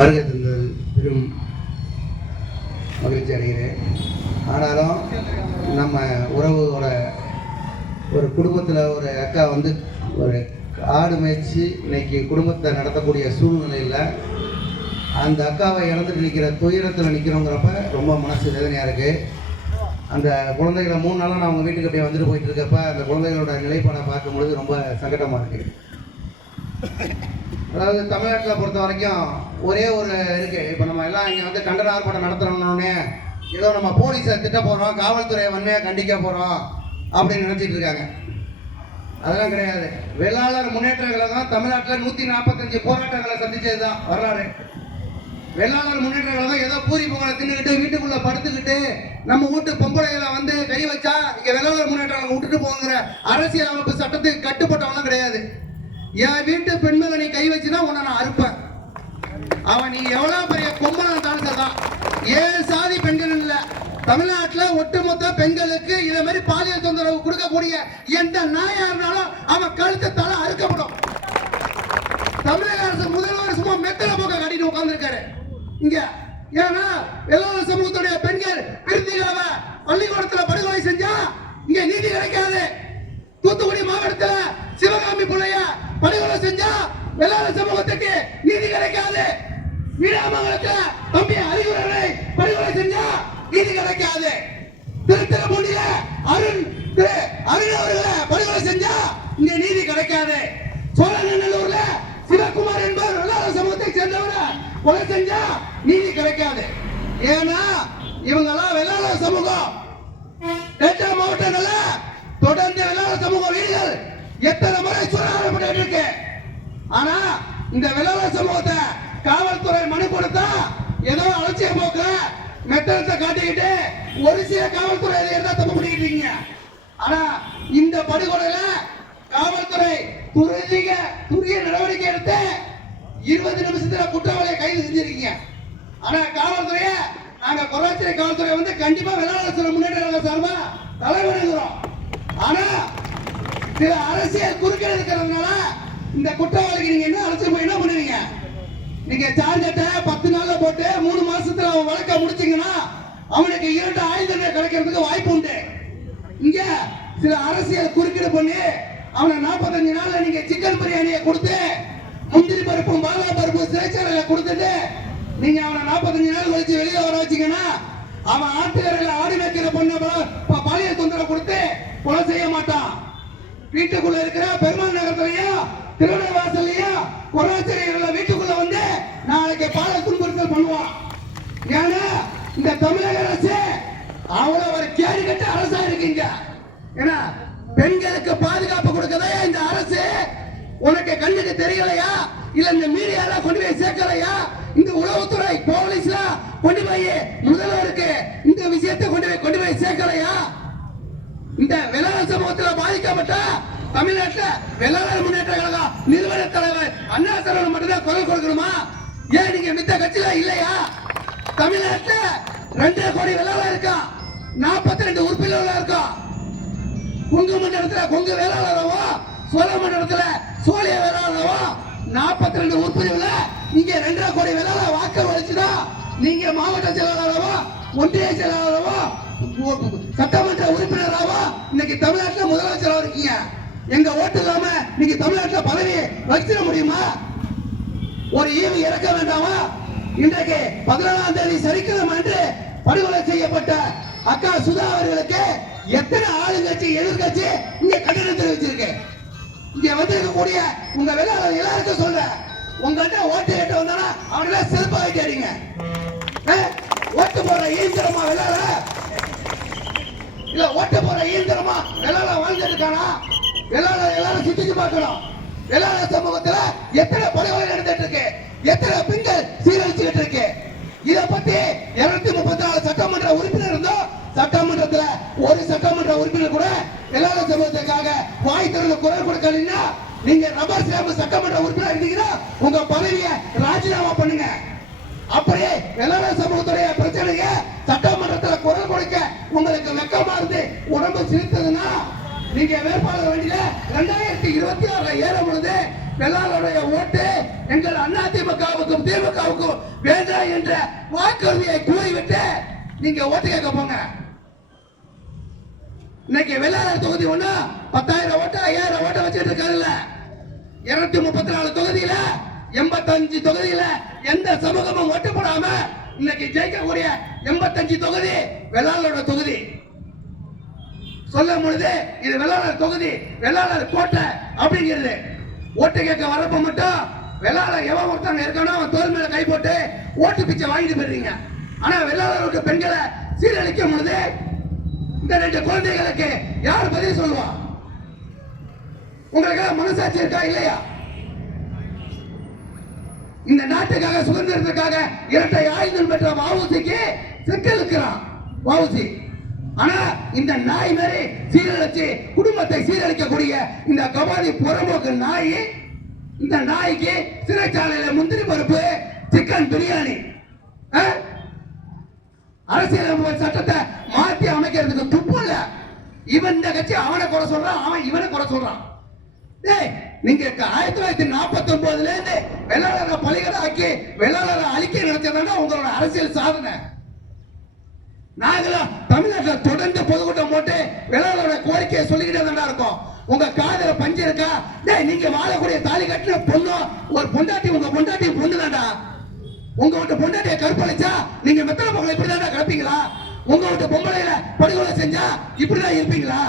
வருகை தந்தது பெரும் மகிழ்ச்சி அடைகிறேன். ஆனாலும் நம்ம உறவோட ஒரு குடும்பத்தில் ஒரு அக்கா வந்து ஒரு ஆடு மேய்ச்சி இன்னைக்கு குடும்பத்தை நடத்தக்கூடிய சூழ்நிலையில் அந்த அக்காவை இழந்துட்டு நிற்கிற துயரத்தில் நிற்கிறோங்கிறப்ப ரொம்ப மனசு வேதனையாக இருக்குது. அந்த குழந்தைகளை 3 நாளாக நான் அவங்க வீட்டுக்கு அப்படியே வந்துட்டு போயிட்டு இருக்கப்ப அந்த குழந்தைகளோட நிலைப்பாடை பார்க்கும்பொழுது ரொம்ப சங்கடமாக இருக்குது. அதாவது தமிழ்நாட்டில் பொறுத்த வரைக்கும் ஒரே ஒரு இருக்குது. இப்போ நம்ம எல்லாம் இங்கே வந்து கண்டன ஆர்ப்பாட்டம் நடத்துகிறோன்னே ஏதோ நம்ம போலீஸை திட்ட போகிறோம், காவல்துறையை வன்மையாக கண்டிக்க போகிறோம் அப்படின்னு நினச்சிட்டு இருக்காங்க. அதெல்லாம் கிடையாது. வெள்ளாளர் முன்னேற்ற கழகம் தமிழ்நாட்டில் 145 போராட்டங்களை சந்திச்சது தான் வரலாறு. வெள்ளாளர் முன்னேற்ற கழகம் ஏதோ பூரி பொங்கலை தின்னுக்கிட்டு வீட்டுக்குள்ளே படுத்துக்கிட்டு நம்ம வீட்டு பொம்பளைகளை வந்து கை வச்சா இங்கே வெள்ளாளர் முன்னேற்ற கழகம் விட்டுட்டு போங்கிற அரசியல் அமைப்பு சட்டத்துக்கு கட்டுப்பட்டவங்களும் கிடையாது. என் வீட்டு பெண்களை நீ கை வச்சுன்னா உன்னை நான் அறுப்பேன். அவன் நீ எவ்வளவு பெரிய கொம்பனா தாழ்ந்ததான். 7 சாதி பெண்கள் இல்ல, தமிழ்நாட்டில் ஒட்டுமொத்த பெண்களுக்கு இதே மாதிரி பாலியல் தொந்தரவு கொடுக்கக்கூடிய எந்த நாயா இருந்தாலும் அவன் கழுத்தை தலை அறுக்கப்படும். தமிழக அரசு முதல்வர் சும்மா மெத்தல போக்க கட்டிட்டு உட்கார்ந்துருக்காரு இங்க. ஏன்னா வெள்ளாளர் சமூகத்துடைய பெண்கள் கிருத்திகாவை பள்ளிக்கூடத்துல படுகொலை செஞ்சா இங்க நீதி கிடைக்காது. தூத்துக்குடி மாவட்டத்தில் சிவகாமி பிள்ளைய படுகொலை செஞ்சா வெள்ளாளர் சமூகத்துக்கு நீதி கிடைக்காது. வீராமங்கலத்தில் தம்பி அறிவுரை படுகொலை செஞ்சா நீதி கிடைக்காது. திருத்துறைப்பூண்டியில அருண் அவர்களை படுகொலை செஞ்சா இங்க நீதி கிடைக்காது. சோழநல்லூர்ல சிவகுமார் என்பவர் வெள்ளாளர் சமூகத்தை சேர்ந்தவரை கொலை செஞ்சா நீதி கிடைக்காது. ஏன்னா இவங்கெல்லாம் வெள்ளாளர் சமூகம். டெல்டா மாவட்டங்கள்ல தொடர்ந்து வெள்ளாளர் சமூக வீடுகள் எத்தனை முறை சூறாவளி இருக்கு. ஆனா இந்த வெள்ளாளர் சமூகத்தை காவல்துறை மனு கொடுத்தா ஏதோ அலட்சிய போக்க மெத்தனத்தை காட்டிக்கிட்டு ஒரு சில காவல்துறை எதிராக தப்பு பண்ணிக்கிட்டு இருக்கீங்க. ஆனா இந்த படுகொலையில காவல்துறை துரித நடவடிக்கை எடுத்து 20 நிமிஷத்துல குற்றவாளியை கைது செஞ்சிருக்கீங்க. ஆனா காவல்துறையை நாங்க கொரோச்சிரை காவல்துறை வந்து கண்டிப்பா வெள்ளாளர் முன்னேற்ற சார்பா தலைவருகிறோம். ஆனா சில அரசியல் குறுக்கில் இருக்கிறதுனால இந்த குற்றவாளிக்கு நீங்க என்ன அரசியல் என்ன பண்ணுவீங்க? நீங்க சார்ஜட்ட 10 நாள்ல போட்டு 3 மாசத்துல அவன் வழக்க முடிச்சீங்கன்னா அவனுக்கு 2 ஆயுதங்களை கிடைக்கிறதுக்கு வாய்ப்பு உண்டு. இங்க சில அரசியல் குறுக்கீடு பண்ணி அவனை 45 நாள்ல நீங்க சிக்கன் பிரியாணியை கொடுத்து முந்திரி பருப்பும் பாதாம் பருப்பு சிறைச்சாலையில கொடுத்துட்டு நீங்க அவனை 45 நாள் கழிச்சு வெளியே வர வச்சீங்கன்னா அவன் ஆட்டுக்கரையில ஆடு வைக்கிற பொண்ணு பாலியல் தொந்தரவு கொடுத்து கொலை செய்ய மாட்டான். வீட்டுக்குள்ள இருக்கிற பெருமாள் நகரத்திலையும் திருநெல்வாசல்லையும் கொரோச்சரியில வீட்டுக்குள்ள வந்து நாளைக்கு பாலியல் துன்புறுத்தல் பண்ணுவான். ஏன்னா இந்த தமிழக அரசு அவ்வளவு ஒரு கேடு கட்ட அரசா இருக்கீங்க. ஏன்னா பெண்களுக்கு பாதுகாப்பு கொடுக்கதே இந்த அரசு உனக்கு கண்ணுக்கு தெரியலையா? இல்ல இந்த மீடியால கொண்டு போய் சேர்க்கலையா? இந்த உளவுத்துறை போலீஸ்ல கொண்டு போய் முதல்வருக்கு இந்த விஷயத்தை கொண்டு போய் சேர்க்கலையா? இந்த வெள்ளாளர் சமூகத்தில் பாதிக்கப்பட்ட தமிழ்நாட்டில் வெள்ளாளர் முன்னேற்ற கழகம் நிறுவன தலைவர் அண்ணா சரவணன் மட்டும்தான் குரல் கொடுக்கணுமா? ஏன் நீங்க மித்த கட்சியில இல்லையா? தமிழ்நாட்டில் 2 கோடி வெள்ளாளர் இருக்கா, 42 உறுப்பினர்கள் இருக்கா. கொங்கு மண்டலத்துல கொங்கு வேளாளரவோ, சோழ மண்டலத்துல சோழிய வேளாளரவோ 42 உறுப்பினர்கள். நீங்க 2.5 கோடி வேளாளர் வாக்கு வச்சுனா நீங்க மாவட்ட செயலாளரவோ ஒன்றிய செயலாளரவோ சட்டமன்ற உறுப்பினராவோ இன்னைக்கு தமிழ்நாட்டில் முதலமைச்சராக இருக்கீங்க. எங்க ஓட்டு இல்லாம நீங்க தமிழ்நாட்டில் பதவி வச்சிட முடியுமா? ஒரு ஈவு இறக்க வேண்டாமா? இன்றைக்கு 14ஆம் தேதி சனிக்கிழமை அன்று படுகொலை செய்யப்பட்ட அக்கா சுதா அவர்களுக்கு எத்தனை ஆளுங்கட்சி எதிர்கட்சி இங்க கண்டனம் தெரிவிச்சிருக்கு. இங்க வந்து இருக்கக்கூடிய உங்க வெள்ளாளர் எல்லாருக்கும் சொல்றேன், உங்கள்கிட்ட ஓட்டு கேட்டு வந்தானா அவங்கள செருப்பா வைக்காதீங்க. ஓட்டு போற இயந்திரமா வெள்ளாள இல்ல ஓட்டு போற இயந்திரமா வெள்ளாள வாழ்ந்துருக்கானா? வெள்ளாள எல்லாரும் சுத்திச்சு பார்க்கணும். வெள்ளாளர் சமூகத்துல எத்தனை படுகொலை நடந்துட்டு இருக்கு, எத்தனை பெண்கள் சீரழிச்சுக்கிட்டு இருக்கு. இத பத்தி 234 சட்டமன்ற உறுப்பினர் இருந்தோம். சட்டமன்றத்துல ஒரு சட்டமன்ற உறுப்பினர் கூட வெள்ளாளர் சமூகத்துக்காக வாய் திறந்து குரல் கொடுக்கலன்னா நீங்க ரப்பர் ஸ்டாம்ப் சட்டமன்ற உறுப்பினர் இருந்தீங்கன்னா உங்க பதவியை ராஜினாமா பண்ணுங்க. அப்படியே வெள்ளாளர் சமூகத்துடைய பிரச்சனைய சட்டமன்றத்தில் குரல் கொடுக்க உங்களுக்கு வெக்கமா இருந்து உடம்பு சிரித்ததுன்னா நீங்க வேட்பாளர் வண்டியில 2026 ஏறும் பொழுது வெள்ளாளருடைய ஓட்டு எங்கள் அதிமுகவுக்கும் திமுகவுக்கும் வேண்டாம் என்ற வாக்குறுதியை கூறிவிட்டு நீங்க ஓட்டு கேட்க போங்க. இன்னைக்கு வெள்ளாளர் தொகுதி ஒண்ணு 10,000 ஓட்டு 5,000 ஓட்டு வச்சுட்டு இருக்காருல்ல. 234 தொகுதியில 85 தொகுதியில எந்த சமூகமும் ஓட்டு போடாம இன்னைக்கு ஜெயிக்கக்கூடிய 85 தொகுதி வெள்ளாளரோட தொகுதி. சொல்லும் பொழுது இது வெள்ளாளர் தொகுதி, வெள்ளாளர் கோட்டை அப்படிங்கிறது. ஓட்டு கேட்க வரப்ப மட்டும் வெள்ளாளர் எவன் ஒருத்தவங்க இருக்கானோ அவன் தோல் மேல கை போட்டு ஓட்டு பிச்சை வாங்கிட்டு போயிடுறீங்க. ஆனா வெள்ளாளருக்கு பெண்களை சீரழிக்கும் பொழுது இந்த 2 குழந்தைகளுக்கு யார் பதில் சொல்லுவா? உங்களுக்கு மனசாட்சி இருக்கா இல்லையா? இந்த நாட்டுக்காக சுதந்திரத்துக்காக இரட்டை ஆயுதம் பெற்ற வஉசிக்கு சிக்கல் இருக்கிறான் வஉசி. ஆனா இந்த நாய் மாதிரி சீரழிச்சு குடும்பத்தை சீரழிக்கக்கூடிய இந்த கபாதி புறம்போக்கு நாய், இந்த நாய்க்கு சிறைச்சாலையில முந்திரி பருப்பு சிக்கன் பிரியாணி. அரசியல் சட்டத்தை மாற்றி அமைக்கிறதுக்கு துப்பு இல்ல. இவன் இந்த கட்சி அவனை குறை சொல்றான், அவன் இவனை குறை சொல்றான். நீங்க 1949 இருந்து வெள்ளாளரை பலிகளாக்கி வெள்ளாளரை அழிக்க நினைச்சதுன்னா உங்களோட அரசியல் சாதனை. நாங்களும் தமிழ்நாட்டில் தொடர்ந்து பொதுக்கூட்டம் போட்டு வெள்ளாளரோட கோரிக்கையை சொல்லிக்கிட்டே தான் இருக்கோம். உங்க காதல பஞ்சு இருக்கா? நீங்க வாழக்கூடிய தாலி கட்டின பொண்ணு ஒரு பொண்டாட்டி, உங்க பொண்டாட்டி பொண்ணு தாண்டா. உங்க வீட்டு பொண்டாட்டிய கற்பழிச்சா நீங்க மெத்தனை பொங்கலை இப்படிதான் கிடப்பீங்களா? உங்க வீட்டு பொம்பளையில படுகொலை செஞ்சா இப்படிதான் இருப்பீங்களா?